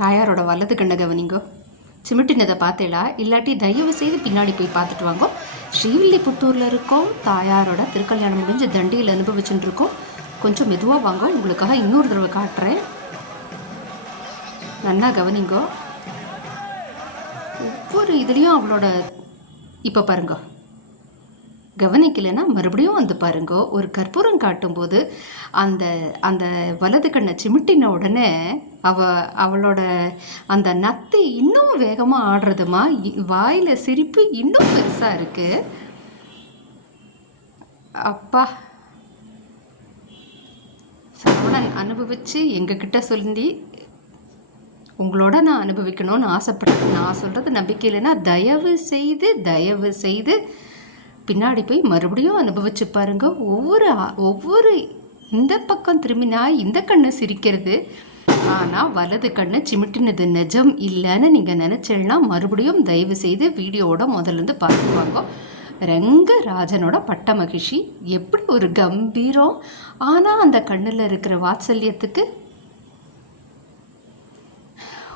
தாயாரோட வலது கண்ணை கவனிங்கோ. சிமிட்டினதை பார்த்தேளா? இல்லாட்டி தயவு செய்து பின்னாடி போய் பார்த்துட்டு வாங்கோ. ஸ்ரீவில்லிபுத்தூரில் இருக்கோம் தாயாரோட திருக்கல்யாணம் முடிஞ்சு தண்டியில் அனுபவிச்சுட்டு இருக்கோம் கொஞ்சம் மெதுவாக வாங்க. உங்களுக்காக இன்னொரு தடவை காட்டுறேன். நல்லா கவனிங்கோ. ஒவ்வொரு இதுலேயும் அவளோட இப்போ பாருங்க. கவனிக்கலைன்னா மறுபடியும் வந்து பாருங்க ஒரு கற்பூரம் காட்டும்போது அந்த அந்த வலது கண்ணை சிமிட்டின உடனே அவ அவளோட அந்த நத்து இன்னும் வேகமாக ஆடுறதுமா இ- வாயில சிரிப்பு இன்னும் பெருசாக இருக்கு. அப்பா. சரவணன் அனுபவிச்சு எங்ககிட்ட சொல்லி உங்களோட நான் அனுபவிக்கணும்னு ஆசைப்பட்டேன். நான் சொல்கிறது நம்பிக்கை இல்லைன்னா தயவு செய்து தயவு செய்து பின்னாடி போய் மறுபடியும் அனுபவிச்சு பாருங்க. ஒவ்வொரு ஒவ்வொரு இந்த பக்கம் திரும்பினா இந்த கண்ணு சிரிக்கிறது. ஆனால் வலது கண்ணு சிமிட்டினது நிஜம் இல்லைன்னு நீங்கள் நினச்சேன்னா மறுபடியும் தயவு செய்து வீடியோவோட முதல்ல இருந்து ரங்கராஜனோட பட்ட மகிழ்ச்சி எப்படி ஒரு கம்பீரம். ஆனால் அந்த கண்ணில் இருக்கிற வாத்சல்யத்துக்கு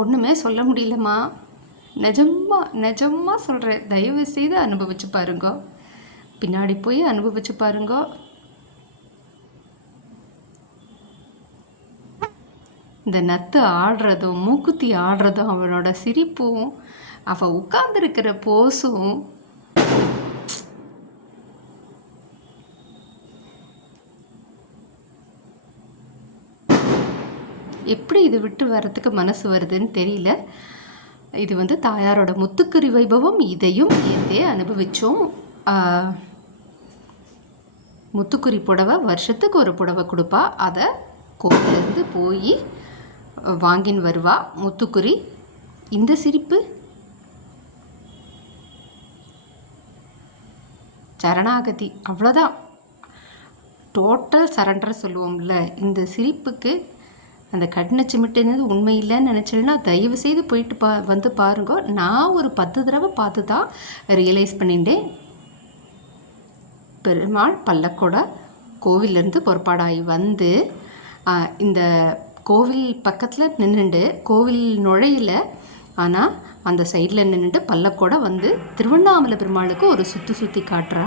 ஒன்றுமே சொல்ல முடியலம்மா. நிஜமாக நிஜமாக சொல்கிறேன் தயவு செய்து அனுபவிச்சு பாருங்க. பின்னாடி போய் அனுபவிச்சு பாருங்க. இந்த நத்து ஆடுறதும் மூக்குத்தி ஆடுறதும் அவளோட சிரிப்பும் அவள் உட்கார்ந்துருக்கிற போஸும். எப்படி இது விட்டு வர்றதுக்கு மனசு வருதுன்னு தெரியல. இது வந்து தாயாரோட முத்துக்குறி வைபவம். இதையும் நேர்த்தே அனுபவித்தோம் முத்துக்குறி புடவை வருஷத்துக்கு ஒரு புடவை கொடுப்பா. அதை கோவிலேருந்து போய் வாங்கின்னு வருவா முத்துக்குறி. இந்த சிரிப்பு. சரணாகதி. அவ்வளோதான் டோட்டல் சரண்டர் சொல்லுவோம்ல இந்த சிரிப்புக்கு அந்த கடின சிமிட்டுனது உண்மை இல்லைன்னு நினச்சேன்னா தயவு செய்து போயிட்டு பா வந்து பாருங்க. நான் ஒரு பத்து தடவை பார்த்து தான் ரியலைஸ் பண்ணிட்டேன் பெருமாள் பல்லக்கோட கோவிலேருந்து பொறுப்பாடாகி வந்து இந்த கோவில் பக்கத்தில் நின்றுண்டு கோவில் நுழையில ஆனால் அந்த சைடில் நின்றுட்டு பல்லக்கோட வந்து திருவண்ணாமலை பெருமாளுக்கு ஒரு சுற்றி சுற்றி காட்டுறா.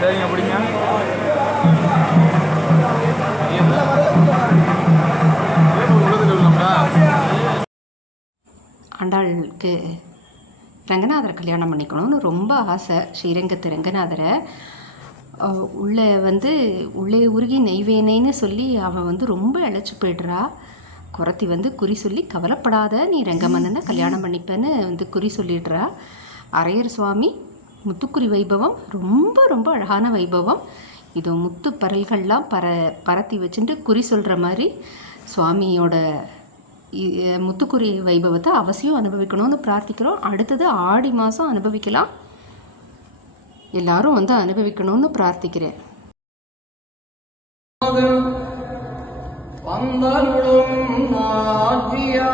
சரிங்க பிடிங்க. ஆண்டாளுக்கு ரங்கநாதரை கல்யாணம் பண்ணிக்கணும்னு ரொம்ப ஆசை ஸ்ரீரங்கத்து ரங்கநாதரை. உள்ளே வந்து உள்ளே உருகி நெய்வேனேன்னு சொல்லி அவன் வந்து ரொம்ப இழைச்சி போய்டுறா. குறத்தி வந்து குறி சொல்லி கவலைப்படாத நீ ரங்கமன்னனை கல்யாணம் பண்ணிப்பேன்னு வந்து குறி சொல்லிடுறா. அரையர் சுவாமி முத்துக்குறி வைபவம் ரொம்ப ரொம்ப அழகான வைபவம். இதோ முத்து பரல்கள்லாம் பர பரத்தி வச்சுட்டு குறி சொல்கிற மாதிரி சுவாமியோட முத்துக்குறி வைபவத்தை அவசியம் அனுபவிக்கணும்னு பிரார்த்திக்கிறோம். அடுத்தது ஆடி மாதம் அனுபவிக்கலாம். எல்லாரும் வந்து அனுபவிக்கணும்னு பிரார்த்திக்கிறேன். வந்தருளும் நாட்டியா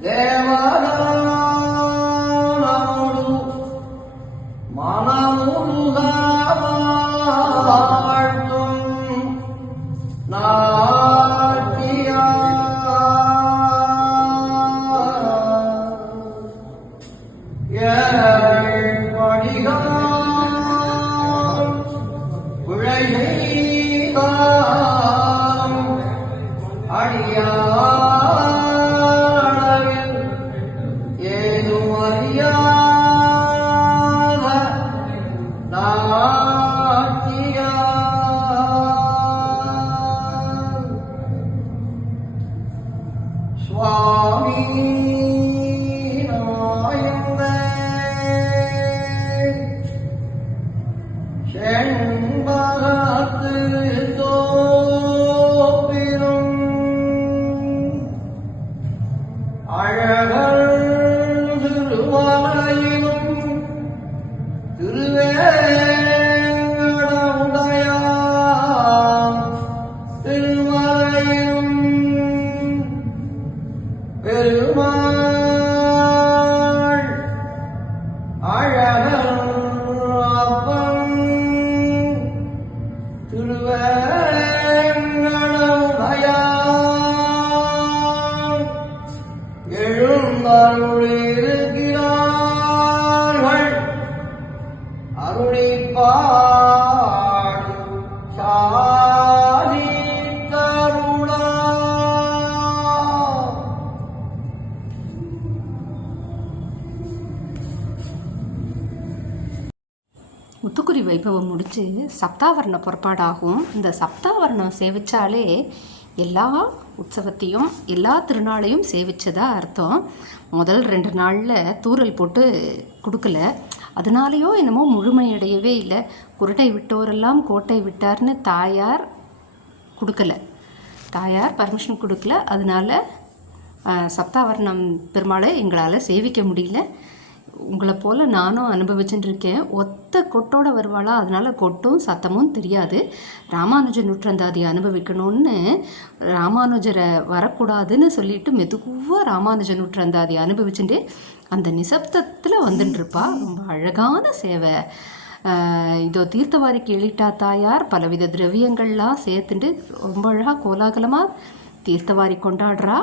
தேவா Sarah. முத்துக்குரி வைபவம் முடித்து சப்தாவரண புறப்பாடாகும் இந்த சப்தாவரணம் சேவித்தாலே எல்லா உற்சவத்தையும் எல்லா திருநாளையும் சேவிச்சதா அர்த்தம். முதல் ரெண்டு நாளில் தூறல் போட்டு கொடுக்கல. அதனாலேயோ என்னமோ முழுமையடையவே இல்லை. குருட்டை விட்டோரெல்லாம் கோட்டை விட்டார்னு தாயார் கொடுக்கல. தாயார் பர்மிஷன் கொடுக்கல. அதனால சப்தாவரணம் பெருமாளை எங்களால் சேவிக்க முடியல. உங்களை போல் நானும் அனுபவிச்சுட்டு இருக்கேன் ஒத்த கொட்டோட வருவாளா? அதனால் கொட்டும் சத்தமும் தெரியாது. ராமானுஜ நூற்றந்தாதி அனுபவிக்கணும்னு ராமானுஜரை வரக்கூடாதுன்னு சொல்லிட்டு மெதுவாக ராமானுஜ நூற்றந்தாதி அனுபவிச்சுட்டு அந்த நிசப்தத்தில் வந்துட்டுருப்பா. ரொம்ப அழகான சேவை. இதோ தீர்த்தவாரிக்கு எழிட்டா தாயார் பலவித திரவியங்கள்லாம் சேர்த்துட்டு ரொம்ப அழகாக கோலாகலமாக தீர்த்தவாரி கொண்டாடுறா.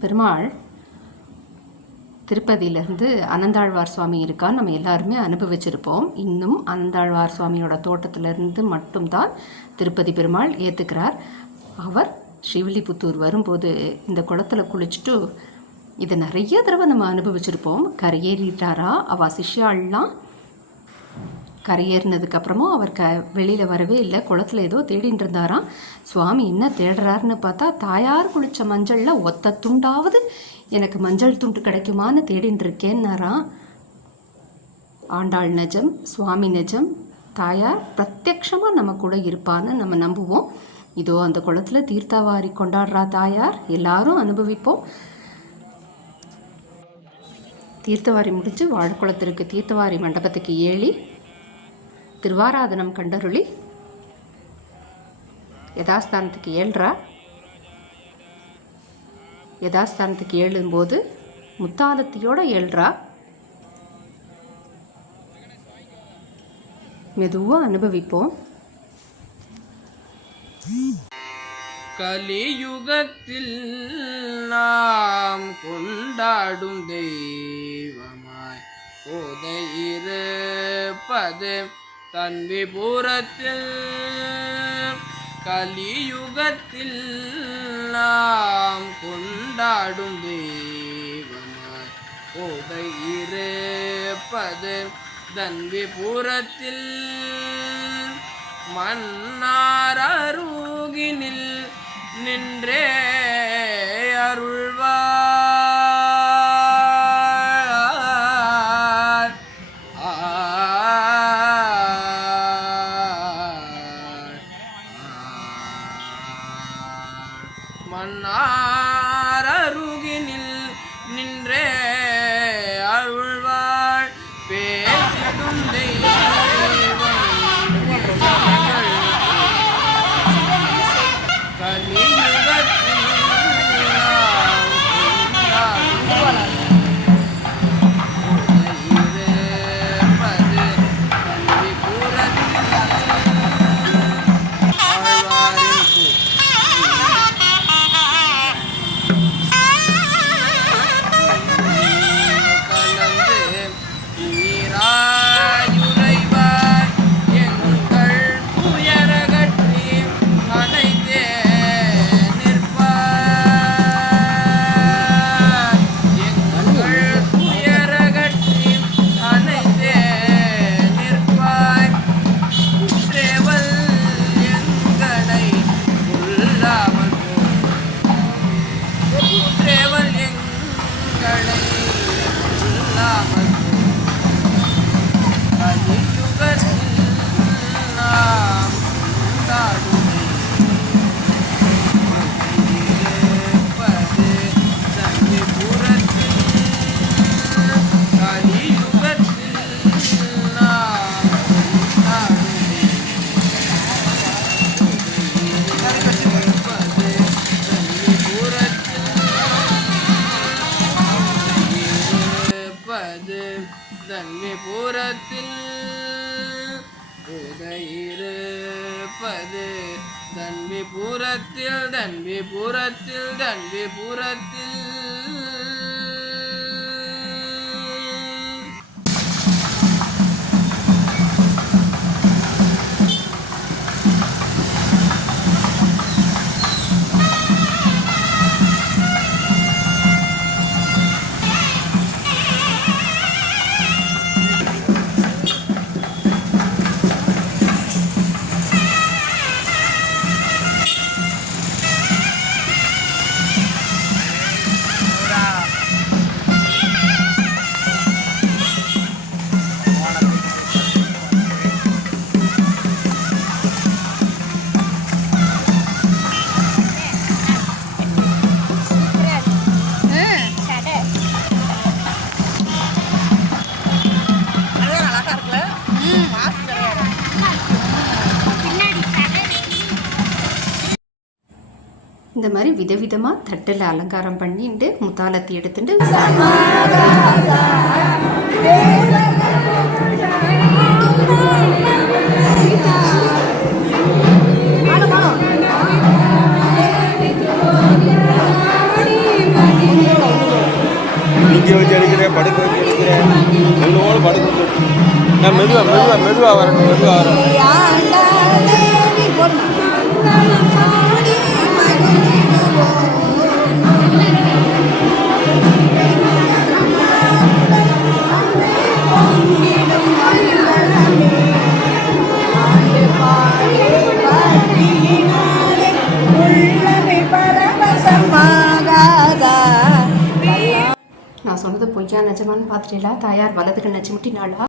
பெருமாள் திருப்பதியிலேருந்து அனந்தாழ்வார் சுவாமி இருக்கா நம்ம எல்லாருமே அனுபவிச்சிருப்போம். இன்னும் அனந்தாழ்வார் சுவாமியோட தோட்டத்திலிருந்து மட்டும்தான் திருப்பதி பெருமாள் ஏற்றுக்கிறார் அவர் ஸ்ரீவில்லிபுத்தூர் வரும்போது இந்த குளத்துல குளிச்சுட்டு இதை நிறைய தடவை நம்ம அனுபவிச்சிருப்போம். கரையேறிட்டாரா? அவள் சிஷ்யாள்லாம் கரையேறினதுக்கு அப்புறமும் அவர் க வெளியில் வரவே இல்லை. குளத்தில் ஏதோ தேடிட்டு இருந்தாராம் சுவாமி என்ன தேடுறாருன்னு பார்த்தா தாயார் குளித்த மஞ்சளில் ஒத்த துண்டாவது எனக்கு மஞ்சள் துண்டு கிடைக்குமான்னு தேடின்னு இருக்கேன்னாராம் ஆண்டாள் நிஜம் சுவாமி நிஜம் தாயார் பிரத்யக்ஷமாக நம்ம கூட இருப்பான்னு நம்ம நம்புவோம். இதோ அந்த குளத்தில் தீர்த்தாவாரி கொண்டாடுறா தாயார். எல்லாரும் அனுபவிப்போம். தீர்த்தவாரி முடித்து வாழைக்குளத்திற்கு தீர்த்தவாரி மண்டபத்துக்கு ஏழி திருவாராதனம் கண்டருளி. யதாஸ்தானத்துக்கு ஏழ்றா யதாஸ்தானத்துக்கு ஏழும்போது முத்தாலத்தையோட ஏழ்றா மெதுவாக அனுபவிப்போம். கலியுகத்தில் நாம் கொண்டாடும் தெய்வமாய் போதையிருப்பது தன் விபுரத்தில் கலியுகத்தில் நாம் கொண்டாடும் தெய்வமாய் போதையிருப்பது தன் மன்னார் அருகினில் நின்றே அருள்வார். love. உள்ளத்தில் உதயிருப்பது. தன்விபுரத்தில் தன்விபுரத்தில் தன்விபுரத்தில். இந்த மாதிரி விதவிதமாக தட்டில் அலங்காரம் பண்ணிட்டு முத்தாலத்தி எடுத்துட்டு இங்கே வச்சு அடிக்கிறேன் படுக்க வச்சு அடிக்கிறேன். மெதுவோடு படுக்க வச்சு நான் மெதுவாக மெதுவாக மெதுவாக வரணும் மெதுவாக வரணும். பார்த்துட்டீங்களா தாயார் வலது கண்ணை சிமிட்டினாளா?